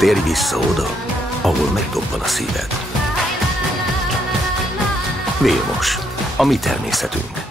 Térj vissza oda, ahol megdobban a szíved. Vilmos, a mi természetünk.